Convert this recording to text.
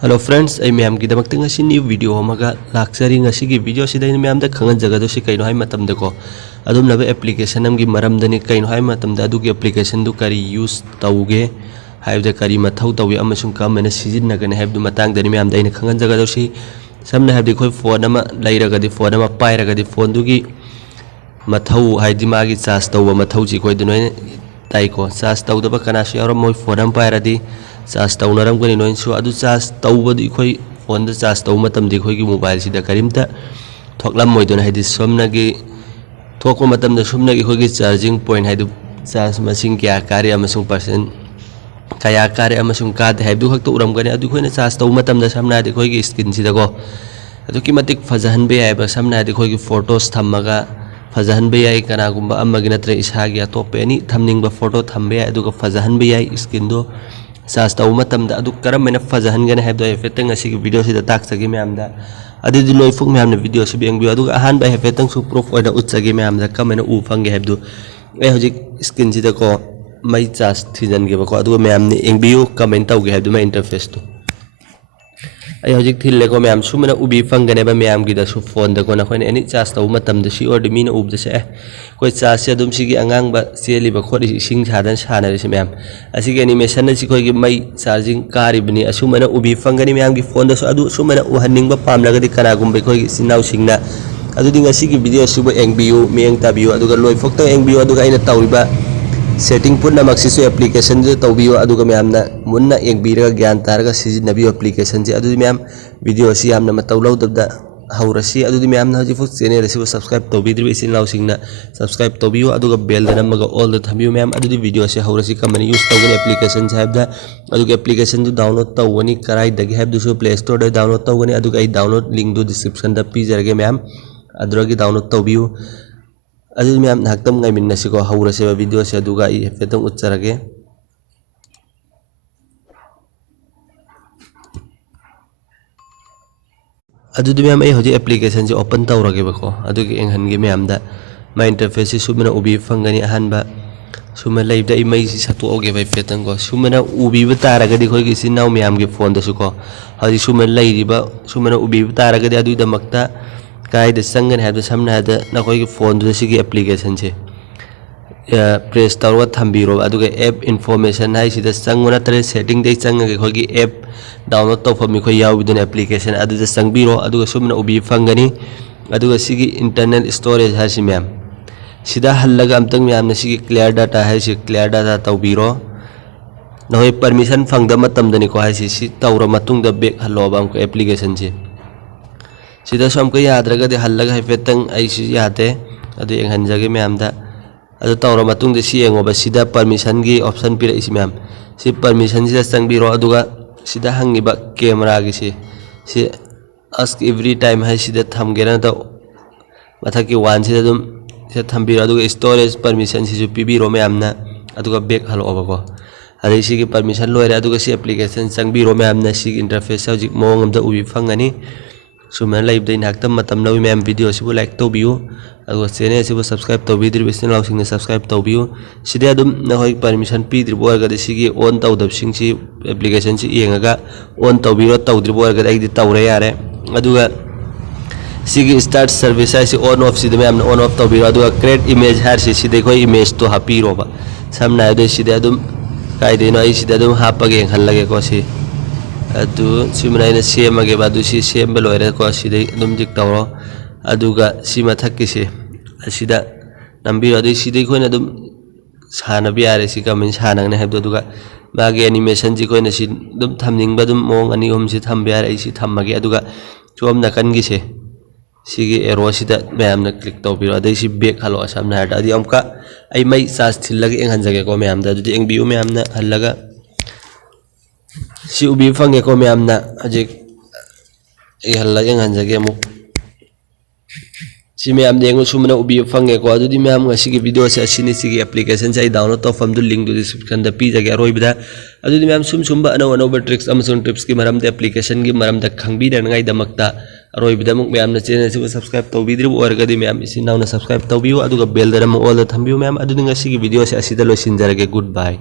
Hello friends I ma'am की दमक new video अमगा लाक्सरी की video से मैम खंगन जगह से कई को अदुम एप्लीकेशन अमगी मरमदनी कई एप्लीकेशन दु करी यूज तौगे है करी मथौ तौगे अमसुम कमन सिजिनगने है मतंगदनी मैम द खंगन जगह से समने है कोई फोन लेरगदी फोन पाइरगदी फोन दुगी मथौ है मागी चार्ज तौब मथौजी कोई ताइको चार्ज तौदब कनासु यावरम मोय फोन पाइरदी चार्ज तौनरमगनी नोइनसु अदु चार्ज तौबदु इखोई फोन द चार्ज तौ मतमदि इखोई मोबाइल सिदा करिमता थोकलम मोइदोन हाइदि सोमनगी थोको मतमद सोमनगी इखोई चार्जिंग पॉइंट हाइदु चार्ज मसिंग क्या कार्य अमसुंग परसेंट कया कार्य अमसुंग काद हाइदु खक्तो उरमगनी अदु इखोइना चार्ज तौ मतमद समना हाइदि इखोई स्क्रीन सिदाको अदु कि मतिक फजहनबे याइबा समना हाइदि इखोई photos थम्मगा फजहनबे याइ कनागुम्बा अमगी नत्रे इसागी अतोपे any थमनिंगबा photo Thumbay याइ अदुगा फजहनबे याइ screen दो चार्ज तौ मतमदा अदु करमैना फजहनगने हाइबदो हेफेतंग असिगी वीडियो सिदा ताक्सगी मैमदा अदुदि लोइफुक मैमने वीडियो सि बेंगबियो अदुगा अहानबा हेफेतंग सु प्रूफ ओइना उच्चगी मैमदा कमैना उ फंगे हाइबदो ए होजिक स्क्रीन सिदा को मै चार्ज थिजनगेबको अदुगा मैमने एंगबियो कमेंट तौगे हाइबदो मै इंटरफेस तो आई हजिक थिलेको मैम सुमना उबी फंगनेबा मैम की दसु फोन दको नखोइन एनी चार्ज तौ मतम दसी और मीन उबदसे ए कोई चार्ज से दुम सिगी अंगांगबा चेलिबा खोरि सिंग सादन सानरेसे मैम असिगे एनिमेशन से कोई मई चार्जिंग कारिबनी असुमना उबी फंगनी मैम की फोन दसु अदु सुमना उहनिंगबा पामलगदि कनागुम्बे कोई सिनाउ सिंगना अदुदि ngasi की वीडियो सुबो एंगबियो मेंग ताबियो अदुगा लोइफोक्तो एंगबियो अदुगा आइना तौरिबा सेटिंग पुनः मक्सिसु एप्लीकेशन जो तौबियो अदुगा मैमना मुन्ना एंगबिरगा ज्ञान तारगा सिजिनबियो एप्लीकेशन जे अदुदि मैम वीडियो सि यामना मतौ लौदबदा हौरसी अदुदि मैमना हजिफु चैनल सिबो सब्सक्राइब तौबिद्रि इसिन लाउसिंगना सब्सक्राइब तौबियो अदुगा बेल दनमगा ऑल द थबियो मैम अदुदि वीडियो से हौरसी कमन यूज तौगने एप्लीकेशन हाइबदा अदुगा एप्लीकेशन जो डाउनलोड तौगनी कराई दगी हाइबदुसु प्ले स्टोर दे डाउनलोड तौगनी अदुगा आई डाउनलोड लिंक दो डिस्क्रिप्शन दा पिजरगे मैम अदुगी डाउनलोड तौबियो अदुदि मैम नाक्तम गाइमिन्नसिको हौरसेबा वीडियो से अदुगा आई हेफेतंग उच्चरगे अदुदि मैम आई होजि एप्लीकेशन से ओपन तौरगेबको अदुगी एंगहनगे मैमदा मा इंटरफेस से सुमना उबी फंगनी अहानबा सुमना लाइबदा इमै सि सतोगे बाय फेतंगो सुमना उबीबा तारगदि खोइगी सिनाउ मैमगे फोन दसुको हजि सुमना लाइरिबा सुमना उबीबा तारगदि अदुइदमक्ता कायदे संगन है समना है नखोई फोन दुसिगी एप्लीकेशन से प्रेस तौर थम्बीरो अदुगा एप इन्फॉर्मेशन है सिदा संगो नत्रे सेटिंग दे चंगगे खोगी एप डाउनलोड तौफमी खो याउबिदन एप्लीकेशन अदुदा संगबीरो अदुगा सुमना उबी फंगनी अदुगा सिगी इंटरनल स्टोरेज है सि मैम सिदा हल्लगा अमतंग मैमना सिगी क्लियर डाटा है सि क्लियर डाटा तौबीरो नहोय परमिशन फंगदा मतमदनी को है सि तौर मतुंगदा बैक हल्लोबा हमको एप्लीकेशन से सिदा समको याद्रगदि हल्लगा हेफेतंग आइसि याते अदु एंगहनजगे मैमदा अदु तौर मतुंगदि सि एंगोबा सिदा परमिशन की ऑप्शन पिर इस मैम सि परमिशन सिदा संगबीरो अदुगा सिदा हंगिबा कैमरा की सि आस्क एवरी टाइम है सिदा थमगेना तो मथकी वन सिदा दुम सिदा थम्बीरो अदुगा स्टोरेज परमिशन सिजु पिबीरो मैमना अदुगा बैक हलोबको अदि सिगी परमिशन लोइरे अदुगा सि एप्लीकेशन संगबीरो मैमना सि इंटरफेस हजिक मोंगमदा उबी फंगनी सुमन लाइव नाक्तम मतम नवी मैम वीडियो सिबु लाइक तौबियो अदुगा चैनल सिबु सब्सक्राइब तौबिद्रि बिसिन लाउसिंग सब्सक्राइब तौबियो सिदे अदुम नहोय परमिशन पीद्रिबो अरगदि सिगी ऑन तौदबसिंग सि एप्लीकेशन सि येंगागा ऑन तौबिरो तौद्रिबो अरगदि आइदि तौरे यारे अदुगा सिगी स्टार्ट सर्विस है ऑन ऑफ सिदे मैम ऑन ऑफ तौबिरो अदुगा क्रिएट इमेज हार सि सिदे कोई इमेज तो हापीरोबा समना है सिदे अदुम कायदेनो आई सिदे अदुम हापगे हल्लगे को सि अदु सिमनाइना सेमगे बादु सि सेम लोइरे को सिदे दुम जिक तौरो अदुगा सि मथक्किसे असिदा नंबी अदु सिदे कोइना दुम सानबि यारे सि कमेंट सानंगने हाइबदो अदुगा मागे एनिमेशन जि कोइना सि दुम थमनिंगबा दुम मोंग अनि ओम सि थम्बे यारे सि थम्मगे अदुगा चोम नकनगी से सिगी एरो सिदा मैमना क्लिक तौबिरो अदै सि बैक हलो असमना हाड अदि अमका आई मै चार्ज थिलगे एंगहनजगे को मैमदा अदुदि एंगबियो मैमना हल्लगा सि उबी फंगे को मैमना हजिक ए हल्ला एंगहनजगे मु सि मैम देंगो सुमना उबी फंगे को अदुदि मैम ngasi की वीडियो से असिनि सिगी एप्लीकेशन से डाउनलोड तौफम दु लिंक दु डिस्क्रिप्शन दा पिजगे अरोइबदा अदुदि मैम सुमबा अनौ ट्रिक्स अमसुन टिप्स की मरम एप्लीकेशन की मरम खंगबीदनगाई दमक्ता अरोइबदा मुक मैम चैनल से सब्सक्राइब तौबिद्रिबो अरगदि मैम इसिन नाउना सब्सक्राइब तौबियो अदुगा बेल दरम ऑल द थंबियो मैम अदुदि ngasi की वीडियो से असिदा लोसिनजरगे गुड बाय।